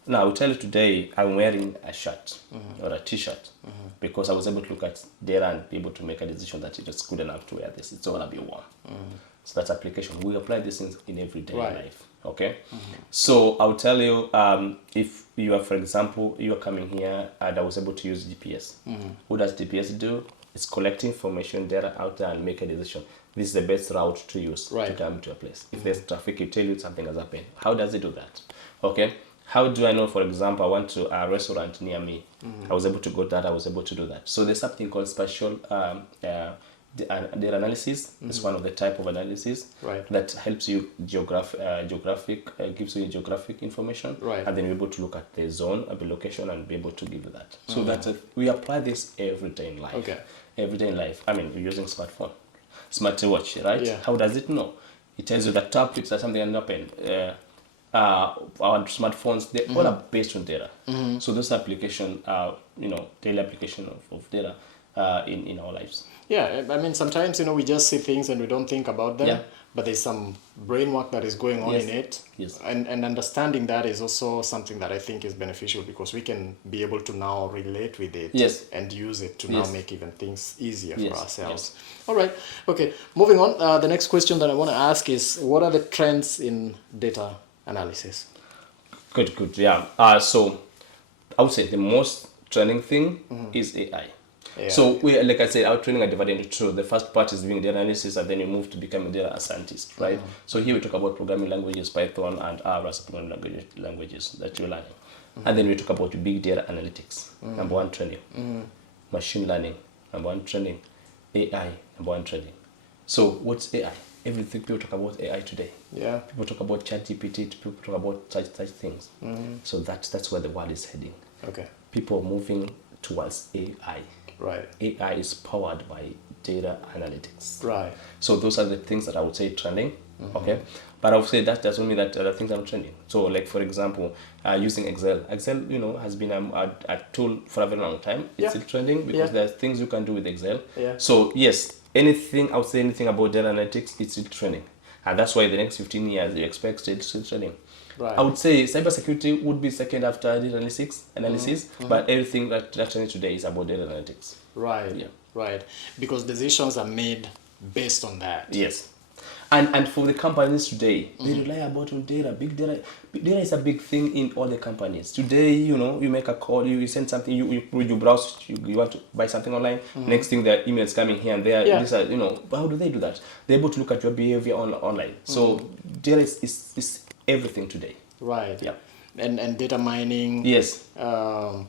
Now, I will tell you today, I'm wearing a shirt or a T-shirt because I was able to look at data and be able to make a decision that it is good enough to wear this. It's going to be warm. So that's application. We apply these things in everyday life. Okay. So I'll tell you, if you are, for example, you are coming here and I was able to use GPS. What does GPS do? It's collect information, data out there and make a decision. This is the best route to use to come to a place. If there's traffic, it tell you something has happened. How does it do that? Okay. How do I know, for example, I went to a restaurant near me. I was able to go that, I was able to do that. So there's something called spatial data analysis. It's one of the type of analysis that helps you geographic, gives you geographic information. And then you're able to look at the zone, the location, and be able to give you that. So that's we apply this every day in life. Okay. Every day in life. I mean, we're using smartphone, smartwatch, right? Yeah. How does it know? It tells you that top, it's something that happened. Our smartphones, they all are based on data. So this application, daily application of data in our lives. Yeah, I mean, sometimes, we just see things and we don't think about them, but there's some brain work that is going on in it. Yes. And understanding that is also something that I think is beneficial because we can be able to now relate with it and use it to now make even things easier for ourselves. All right. Okay. Moving on. The next question that I want to ask is, what are the trends in data analysis? Good. Yeah. So I would say the most trending thing is AI. Yeah. So like I said, our training are divided into two. The first part is doing data analysis, and then you move to become a data scientist, right? So here we talk about programming languages, Python and R as programming languages that you're learning. And then we talk about big data analytics, number one training, machine learning, number one training, AI, number one training. So what's AI? Everything people talk about AI today. Yeah. People talk about ChatGPT, people talk about such things. So that's where the world is heading. Okay. People are moving towards AI. Right. AI is powered by data analytics. Right. So those are the things that I would say trending. Okay. But I would say that doesn't mean that other things are trending. So like for example, using Excel. Excel, has been a tool for a very long time. It's still trending because there's things you can do with Excel. Yeah. So yes, I would say anything about data analytics, it's still trending. And that's why the next 15 years you expect it's still trending. Right. I would say cybersecurity would be second after data analysis, but everything that's trending today is about data analytics. Right. Yeah. Right. Because decisions are made based on that. Yes. And for the companies today, they rely about on data. Big data. Big data is a big thing in all the companies. Today, you make a call, you send something, you browse, you want to buy something online. Next thing, there are emails coming here and there. These are, but how do they do that? They're able to look at your behavior online. So data is everything today. Right. Yeah. And data mining. Yes. And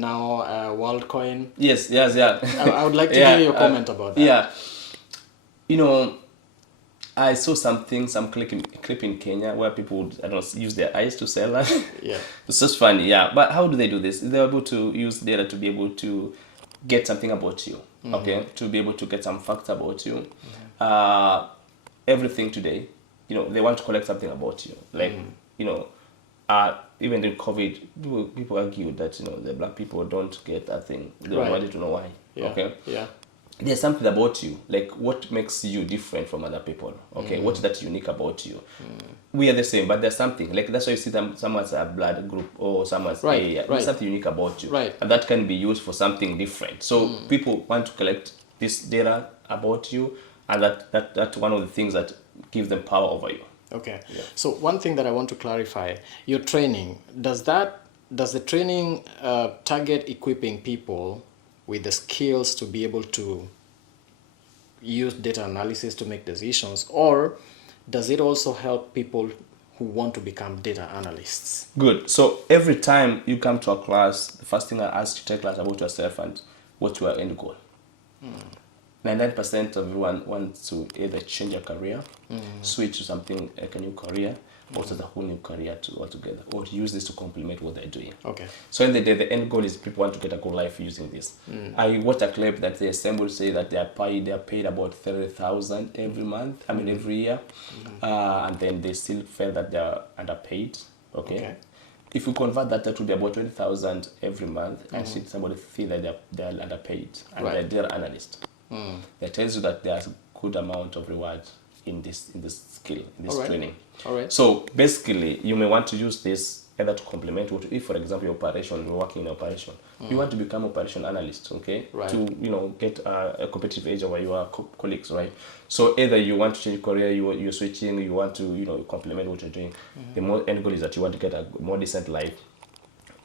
now WorldCoin. Yes. Yeah. I would like to hear your comment about that. Yeah. I saw some clip in Kenya where people would, use their eyes to sell that. Yeah. It's just funny, yeah. But how do they do this? They're able to use data to be able to get something about you, okay? To be able to get some facts about you. Everything today, they want to collect something about you. Like, even in COVID, people argued that, the black people don't get that thing. They wanted to know why, okay? Yeah. There's something about you, like what makes you different from other people, okay? What's that unique about you? We are the same, but there's something, like that's why you see someone's a blood group or someone's there's something unique about you. Right. And that can be used for something different. So people want to collect this data about you, and that's one of the things that gives them power over you. Okay. Yeah. So one thing that I want to clarify, your training, does the training target equipping people with the skills to be able to use data analysis to make decisions, or does it also help people who want to become data analysts? Good. So every time you come to a class, the first thing I ask you to tell class about yourself and what's your end goal. 99% of everyone wants to either change a career, switch to something like a new career, or start a whole new career altogether, or use this to complement what they're doing. Okay. So in the day, the end goal is people want to get a good life using this. I watched a clip that the assembled say that they are paid about 30,000 every month. I mean every year, and then they still feel that they are underpaid. Okay. If you convert that, that would be about 20,000 every month, and see somebody feel that they are underpaid, and they're analyst. That tells you that there's a good amount of reward in this skill, in this training. All right. So basically, you may want to use this either to complement what, if for example your operation, you're working in operation, you want to become operation analyst, okay? Right. To get a competitive edge over your colleagues, right? So either you want to change career, you're switching, you want to complement what you're doing. The more end goal is that you want to get a more decent life,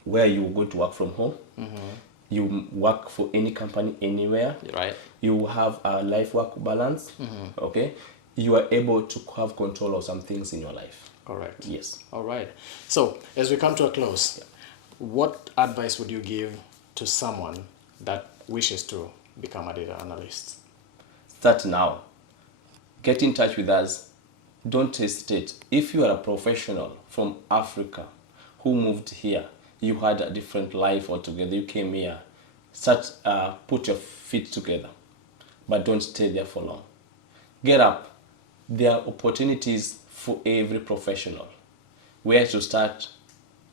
where you go to work from home. You work for any company anywhere. Right. You have a life-work balance. Okay. You are able to have control of some things in your life. Correct. Yes. All right. So as we come to a close, what advice would you give to someone that wishes to become a data analyst? Start now. Get in touch with us. Don't hesitate. If you are a professional from Africa who moved here, you had a different life altogether, you came here, put your feet together, but don't stay there for long. Get up. There are opportunities for every professional. Where to start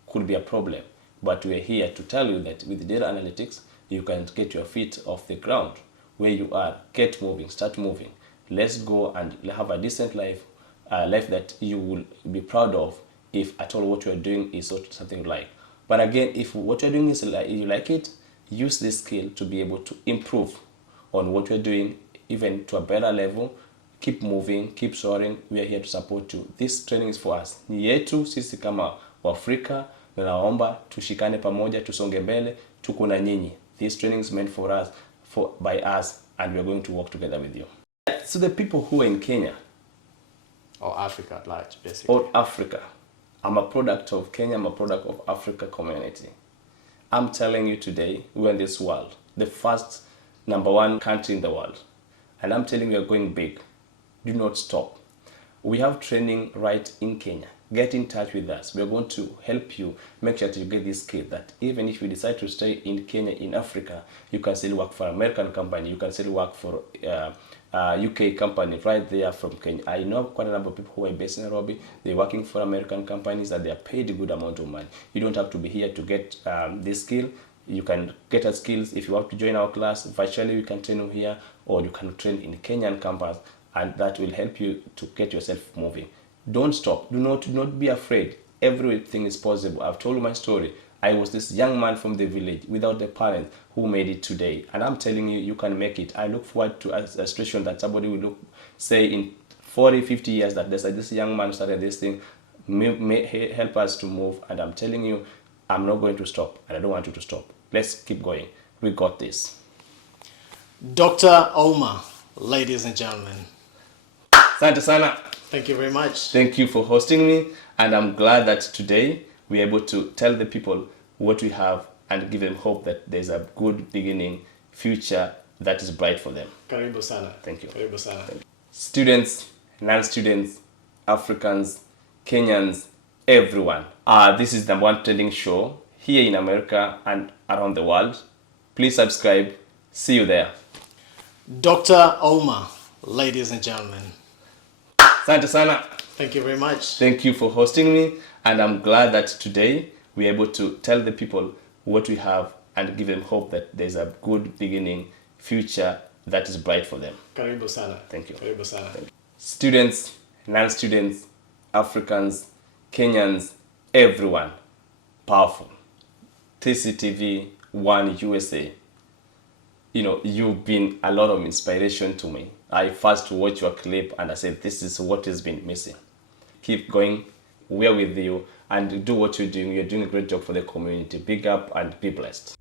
could be a problem, but we're here to tell you that with data analytics, you can get your feet off the ground where you are. Get moving, start moving. Let's go and have a decent life, a life that you will be proud of if at all what you're doing is something you like. But again, if what you're doing is you like it, use this skill to be able to improve on what you're doing, even to a better level. Keep moving, keep soaring. We are here to support you. This training is for us. Ni yetu sisi kama Waafrika, na naomba tushikane pamoja, tusonge mbele, tuko na nyinyi. This training is meant for us, by us, and we are going to work together with you. So the people who are in Kenya, or Africa at large, basically. Or Africa. I'm a product of Kenya, I'm a product of Africa community. I'm telling you today, we're in this world, the first #1 country in the world. And I'm telling you, we're going big. Do not stop. We have training right in Kenya. Get in touch with us. We're going to help you make sure that you get this skill, that even if you decide to stay in Kenya, in Africa, you can still work for an American company, you can still work for UK company right there from Kenya. I know quite a number of people who are based in Nairobi. They're working for American companies and they are paid a good amount of money. You don't have to be here to get this skill. You can get our skills. If you want to join our class virtually, we can train you here, or you can train in Kenyan campus, and that will help you to get yourself moving. Don't stop. Do not be afraid. Everything is possible. I've told you my story. I was this young man from the village without the parents who made it today. And I'm telling you, you can make it. I look forward to a situation that somebody will say in 40, 50 years that this young man started this thing, may help us to move. And I'm telling you, I'm not going to stop. And I don't want you to stop. Let's keep going. We got this. Dr. Omar, ladies and gentlemen. Santa sana. Thank you very much. Thank you for hosting me. And I'm glad that today we're able to tell the people what we have and give them hope that there's a good beginning, future that is bright for them. Karibu sana. Thank you. Karibu sana. Students, non-students, Africans, Kenyans, everyone. This is the #1 trending show here in America and around the world. Please subscribe. See you there. Dr. Omar, ladies and gentlemen. Santa sana. Thank you very much. Thank you for hosting me. And I'm glad that today we're able to tell the people what we have and give them hope that there's a good beginning, future that is bright for them. Karibu sana. Thank you. Karibu sana. Students, non-students, Africans, Kenyans, everyone. Powerful. TCTV 1 USA. You know, you've been a lot of inspiration to me. I first watched your clip and I said, this is what has been missing. Keep going. We're with you and do what you're doing. You're doing a great job for the community. Big up and be blessed.